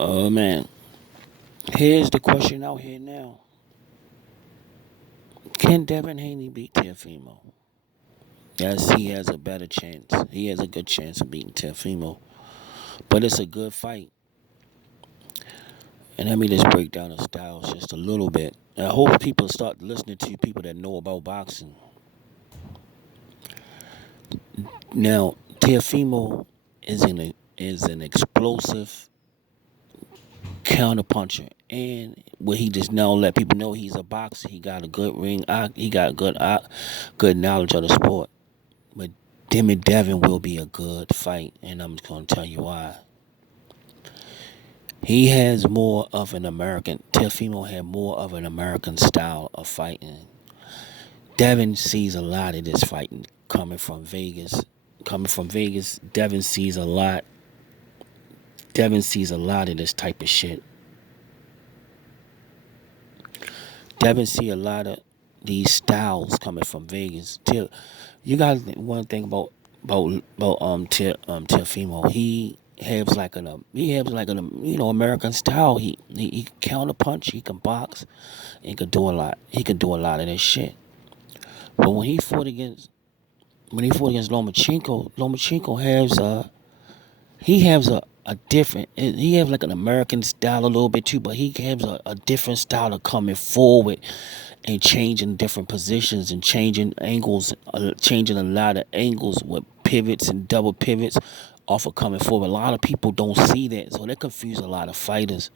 Oh man, here's the question out here now: can Devin Haney beat Teofimo? Yes, he has a better chance. He has a good chance of beating Teofimo, but it's a good fight. And let me just break down the styles just a little bit. I hope people start listening to people that know about boxing. Now, Teofimo is an explosive counterpuncher, and what he just now let people know he's a boxer. He got a good ring. He got good knowledge of the sport. But Dim and Devin will be a good fight, and I'm just gonna tell you why. He has more of an American. Teofimo had more of an American style of fighting. Devin sees a lot of this fighting coming from Vegas. Coming from Vegas, Devin sees a lot. Devin sees a lot of this type of shit. Devin see a lot of these styles coming from Vegas. You got one thing about Teofimo. He has like an American style. He can counter punch. He can box. He can do a lot. He can do a lot of this shit. But when he fought against Lomachenko has a different. He has like an American style a little bit too, but he has a different style of coming forward and changing different positions and changing angles, changing a lot of angles with pivots and double pivots off of coming forward. A lot of people don't see that, so that confuse a lot of fighters.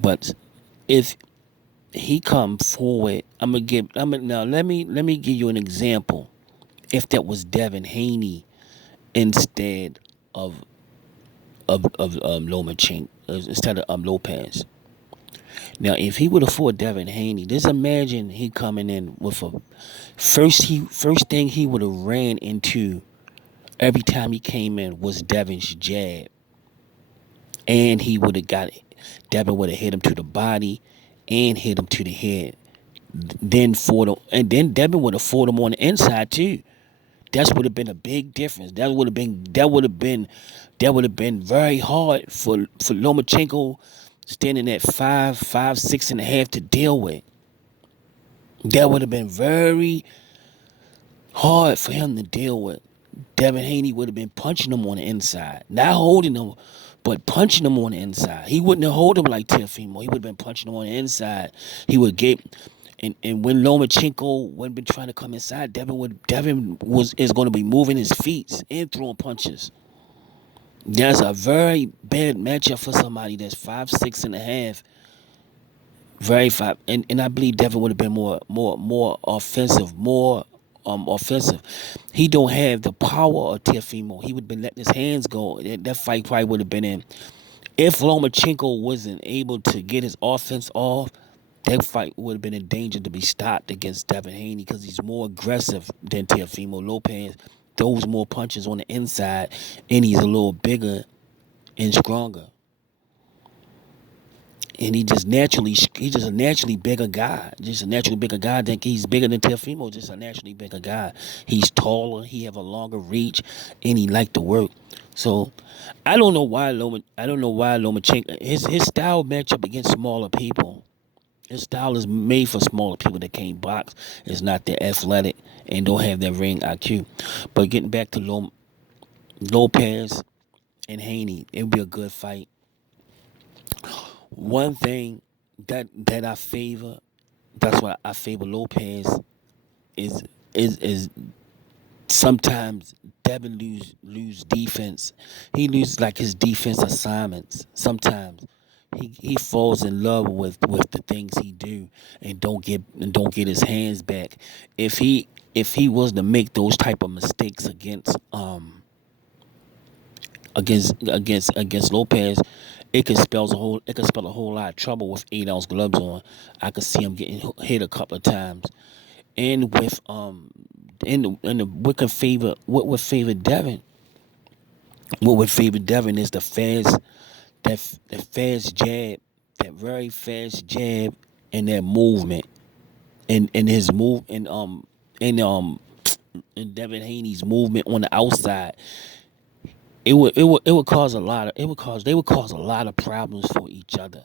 But if he come forward, now let me give you an example. If that was Devin Haney instead of Lomachenko, instead of Lopez. Now, if he would have fought Devin Haney, just imagine he coming in with a first thing he would have ran into every time he came in was Devin's jab, and he would have got it. Devin would have hit him to the body and hit him to the head. Then Devin would have fought him on the inside too. That would have been a big difference. That would have been very hard for Lomachenko standing at 6.5 to deal with. That would have been very hard for him to deal with. Devin Haney would have been punching him on the inside, not holding him, but punching him on the inside. He wouldn't have hold him like Teofimo. He would have been punching him on the inside. He would get, and when Lomachenko would have been trying to come inside, Devin is going to be moving his feet and throwing punches. That's a very bad matchup for somebody that's 5'6.5", very five, and I believe Devin would have been more offensive. He don't have the power of Teofimo. He would have been letting his hands go. That fight probably would have been in. If Lomachenko wasn't able to get his offense off, that fight would have been in danger to be stopped against Devin Haney because he's more aggressive than Teofimo Lopez. Throws more punches on the inside, and he's a little bigger and stronger. And he's just a naturally bigger guy. Just a naturally bigger guy. I think he's bigger than Teofimo. Just a naturally bigger guy. He's taller. He have a longer reach, and he like to work. So I don't know why Lomachenko his style matchup against smaller people. His style is made for smaller people that can't box. It's not that athletic and don't have that ring IQ. But getting back to Lopez and Haney, it would be a good fight. One thing that I favor, that's why I favor Lopez, is is sometimes Devin lose defense. He loses like his defense assignments. Sometimes he falls in love with the things he do and don't get his hands back. If he was to make those type of mistakes against Lopez, it could spell a whole lot of trouble with 8 ounce gloves on. I could see him getting hit a couple of times. And with in the what would favor Devin? What would favor Devin is the fast jab, that very fast jab, and that movement, and his move and Devin Haney's movement on the outside. It would cause a lot of it would cause they would cause a lot of problems for each other.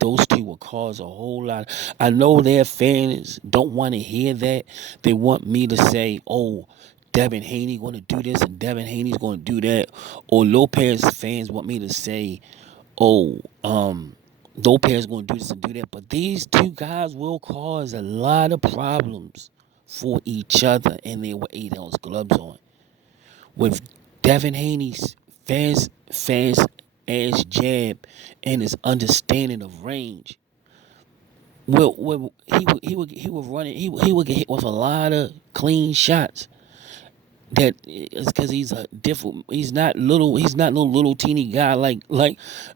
Those two will cause a whole lot. I know their fans don't want to hear that. They want me to say, "Oh, Devin Haney going to do this and Devin Haney's going to do that," or Lopez fans want me to say, "Oh, Lopez going to do this and do that." But these two guys will cause a lot of problems for each other, and they with 8 ounce gloves on. With Devin Haney's fast ass jab and his understanding of range, he would run it. He would get hit with a lot of clean shots. That is because he's a different. He's not little. He's not no little teeny guy like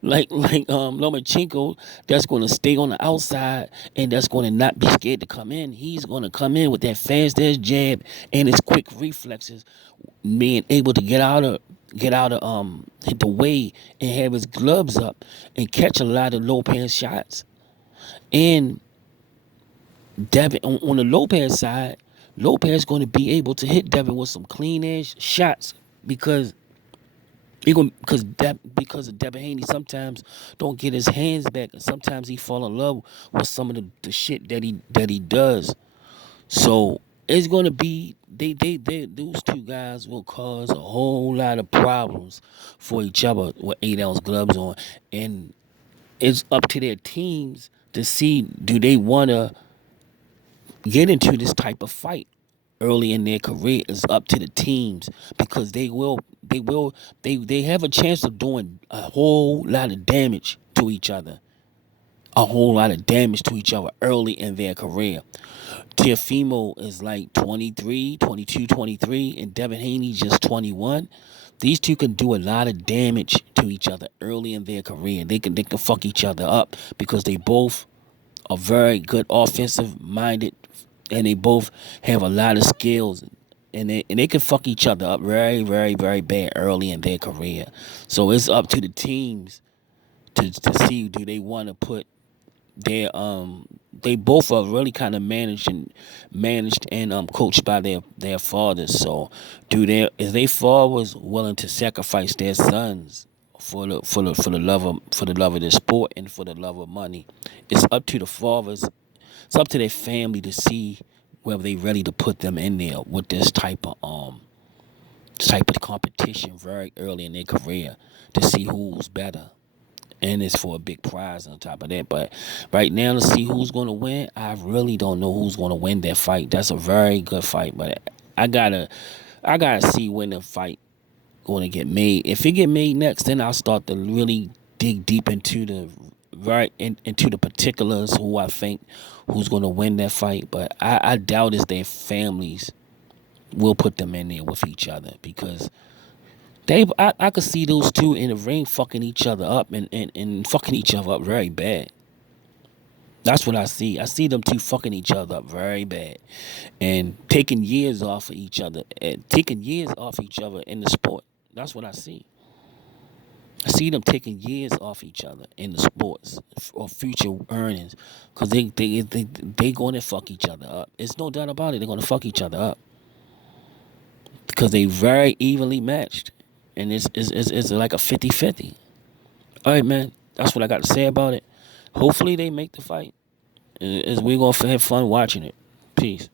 Lomachenko that's going to stay on the outside and that's going to not be scared to come in. He's going to come in with that fast ass jab and his quick reflexes, being able to get out of hit the way and have his gloves up and catch a lot of Lopez shots. And Devin on the Lopez side, Lopez going to be able to hit Devin with some clean ass shots because because of Devin Haney sometimes don't get his hands back and sometimes he fall in love with some of the shit that he does. So it's gonna be they those two guys will cause a whole lot of problems for each other with 8 ounce gloves on, and it's up to their teams to see do they wanna get into this type of fight early in their career. Is up to the teams because they have a chance of doing a whole lot of damage to each other. A whole lot of damage to each other early in their career. Teofimo is like 23, 22, 23, and Devin Haney just 21. These two can do a lot of damage to each other early in their career. They can fuck each other up because they both are very good offensive minded and they both have a lot of skills and they can fuck each other up very, very, very bad early in their career. So it's up to the teams to see do they want to put their they both are really kind of managed and coached by their fathers. So do their is they fathers willing to sacrifice their sons for the love of the sport and for the love of money? It's up to the fathers. It's up to their family to see whether they ready to put them in there with this type of competition very early in their career to see who's better. And it's for a big prize on top of that. But right now, to see who's going to win, I really don't know who's going to win that fight. That's a very good fight, but I gotta, I gotta see when the fight going to get made. If it get made next, then I'll start to really dig deep into into the particulars who I think who's going to win that fight. But I doubt it's their families will put them in there with each other because I could see those two in the ring fucking each other up and fucking each other up very bad. That's what I see. I see them two fucking each other up very bad and taking years off of each other and taking years off each other in the sport. That's what I see. I see them taking years off each other in the sports or future earnings because they going to fuck each other up. It's no doubt about it. They're going to fuck each other up because they very evenly matched. And it's like a 50-50. All right, man. That's what I got to say about it. Hopefully they make the fight. We're going to have fun watching it. Peace.